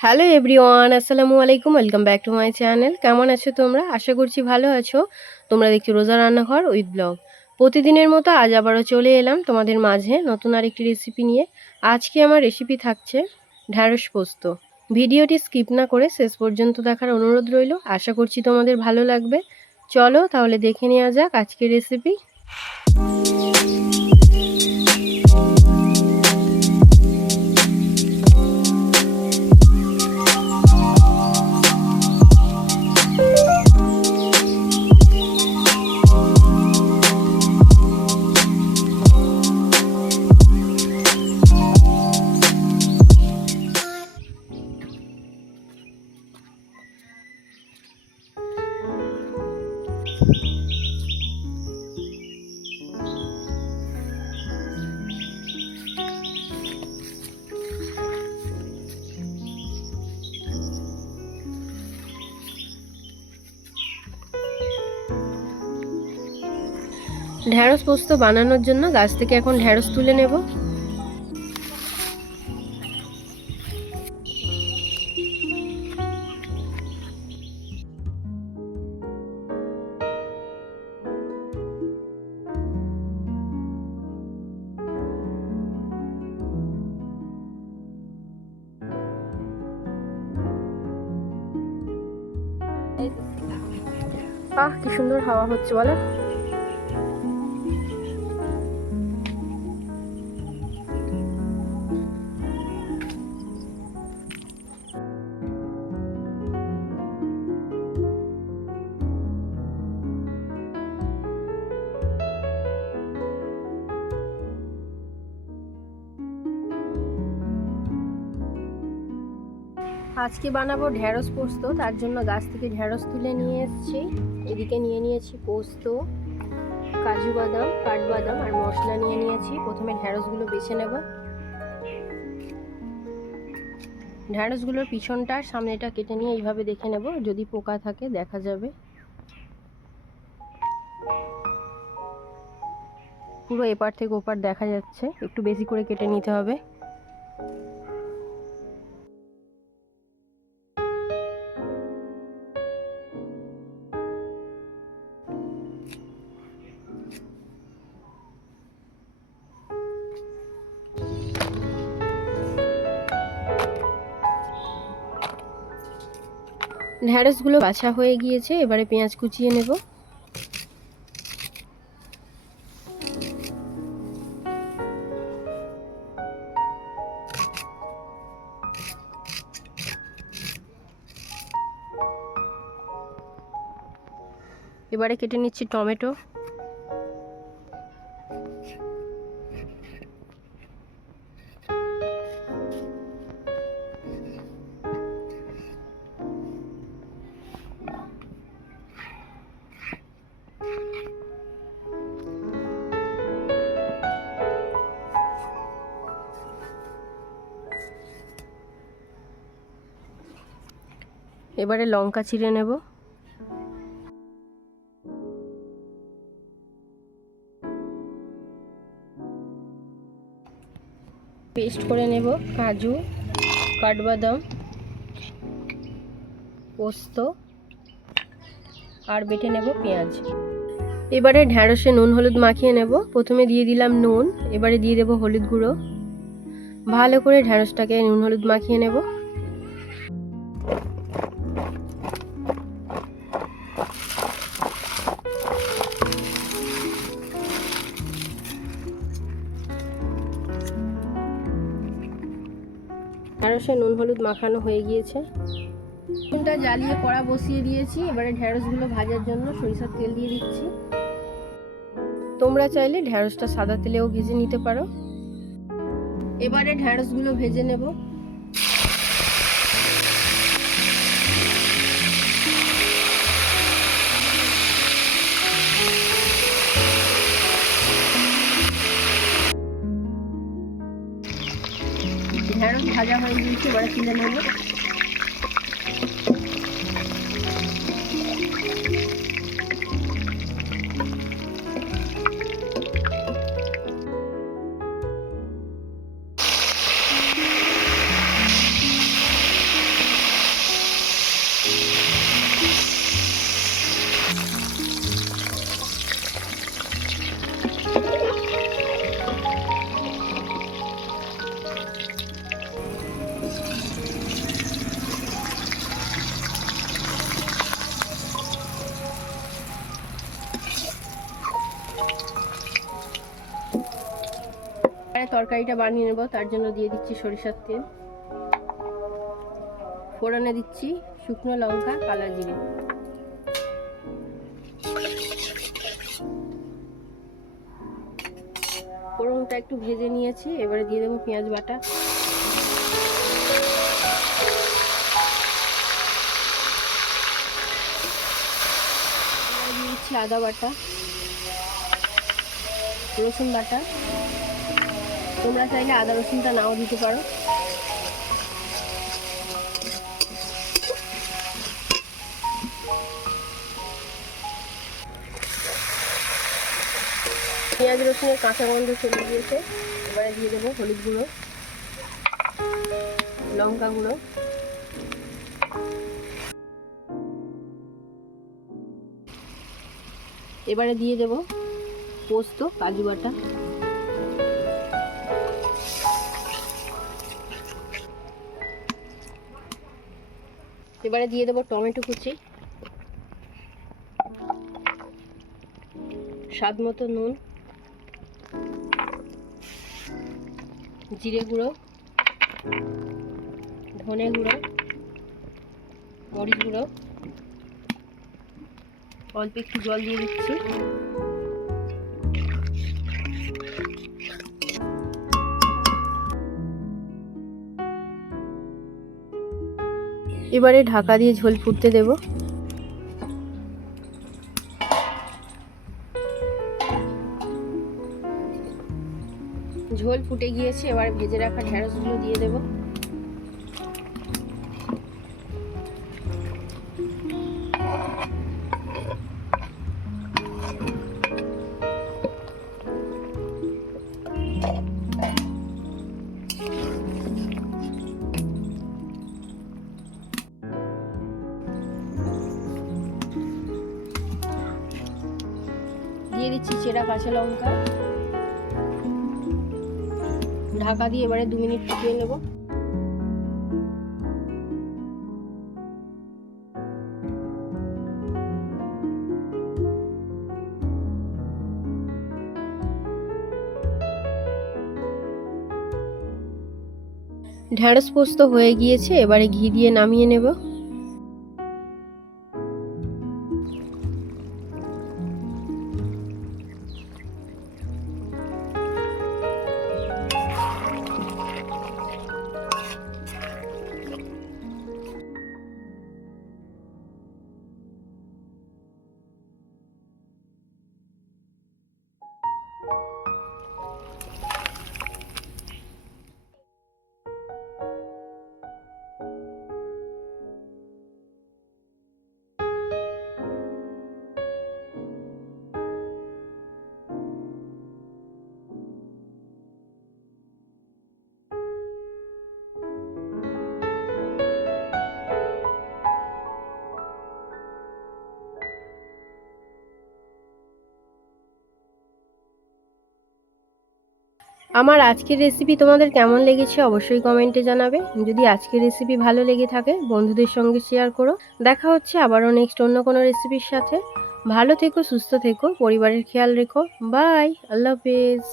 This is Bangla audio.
হ্যালো এভরিওয়ান, আসসালামু আলাইকুম। Welcome back to my channel. কেমন আছো তোমরা? আশা করছি ভালো আছো। তোমরা দেখছো রোজা রান্নাঘর উইথ ব্লগ। প্রতিদিনের মতো আজ আবারও চলে এলাম তোমাদের মাঝে নতুন আরেকটি রেসিপি নিয়ে। আজকে আমার রেসিপি থাকছে ঢ্যাঁড়স পোস্ত। ভিডিওটি স্কিপ না করে শেষ পর্যন্ত দেখার অনুরোধ রইল। আশা করছি তোমাদের ভালো লাগবে। চলো তাহলে দেখে নেওয়া যাক আজকের রেসিপি। ঢ্যাঁড়স পোস্ত বানানোর জন্য গাছ থেকে এখন ঢ্যাঁড়স তুলে নেব। কি সুন্দর হাওয়া হচ্ছে বলো। আজকে বানাবো ঢ্যাঁড়স পোস্ত। তার জন্য গাছ থেকে ঢ্যাঁড়স তুলে নিয়ে এসেছি। এদিকে নিয়ে নিয়েছি পোস্ত, কাজু বাদাম, কাঠবাদাম আর মশলা নিয়ে নিয়েছি। প্রথমে ঢ্যাঁড়সগুলো বেছে নেব। ঢ্যাঁড়সগুলোর পিছনটা সামনেটা কেটে নিয়ে এইভাবে দেখে নেব, যদি পোকা থাকে দেখা যাবে। পুরো এপার থেকে ওপার দেখা যাচ্ছে, একটু বেশি করে কেটে নিতে হবে। ঢ্যাঁড়সগুলো বাছা হয়ে গিয়েছে, এবারে পেঁয়াজ কুচিয়ে নেব। এবারে কেটে নিচ্ছি টমেটো। এবারে লঙ্কা চিড়ে নেব। পেস্ট করে নেব কাজু, কাঠবাদাম, পোস্ত আর বেটে নেব পেঁয়াজ। এবারে ঢ্যাঁড়সে নুন হলুদ মাখিয়ে নেব। প্রথমে দিয়ে দিলাম নুন, এবারে দিয়ে দেব হলুদ গুঁড়ো। ভালো করে ঢ্যাঁড়সটাকে নুন হলুদ মাখিয়ে নেব। ঢ্যাঁড়সে নুন হলুদ মাখানো হয়ে গিয়েছে। নুনটা জ্বালিয়ে কড়া বসিয়ে দিয়েছি। এবারে ঢ্যাঁড়সগুলো ভাজার জন্য সরিষার তেল দিয়ে দিচ্ছি। তোমরা চাইলে ঢ্যাঁড়সটা সাদা তেলেও ভেজে নিতে পারো। এবারে ঢ্যাঁড়সগুলো ভেজে নেব। ঢ্যাঁড়স ভাজা হয়ে গিয়েছে, এবারে তুলে নেব। এবারে তরকারিটা বানিয়ে নেব, তার জন্য দিয়ে দিচ্ছি সরিষার তেল, ফোড়নে দিচ্ছি শুকনো লঙ্কা, কালো জিরে। ফোড়নটা একটু ভেজে নিয়েছি, এবারে দিয়ে দেবো পেঁয়াজ বাটা, দিয়ে দিচ্ছি আদা বাটা, রসুন বাটা। তোমরা চাইলে আদা রসুনটা নাও দিতে পারো। পেঁয়াজ রসুনের কাঁচা গন্ধ চলে গিয়েছে, এবারে দিয়ে দেবো হলুদ গুঁড়ো, লঙ্কা গুঁড়ো, এবারে দিয়ে দেবো পোস্ত, কাজু বাটা, এবারে দিয়ে দেবো টমেটো কুচি, স্বাদ মতো নুন, জিরে গুঁড়ো, ধনে গুঁড়ো, মরিচ গুঁড়ো, অল্প একটু জল দিয়ে দিচ্ছি। এবারে ঢাকা দিয়ে ঝোল ফুটতে দেব। ঝোল ফুটে গিয়েছে, এবার ভেজে রাখা ঢেঁড়সগুলো দিয়ে দেব। দিয়ে দিচ্ছি চেরা কাঁচা লঙ্কা, ঢাকা দিয়ে এবারে 2 মিনিট ফুটিয়ে নেব। ঢেঁড়স পোস্ত হয়ে গিয়েছে, এবারে ঘি দিয়ে নামিয়ে নেব। আমার আজকের রেসিপি তোমাদের কেমন লেগেছে অবশ্যই কমেন্টে জানাবে। যদি আজকের রেসিপি ভালো লেগে থাকে বন্ধুদের সঙ্গে শেয়ার করো। দেখা হচ্ছে আবারও নেক্সট অন্য কোনো রেসিপির সাথে। ভালো থেকো, সুস্থ থেকো, পরিবারের খেয়াল রেখো। বাই, আল্লাহ হাফেজ।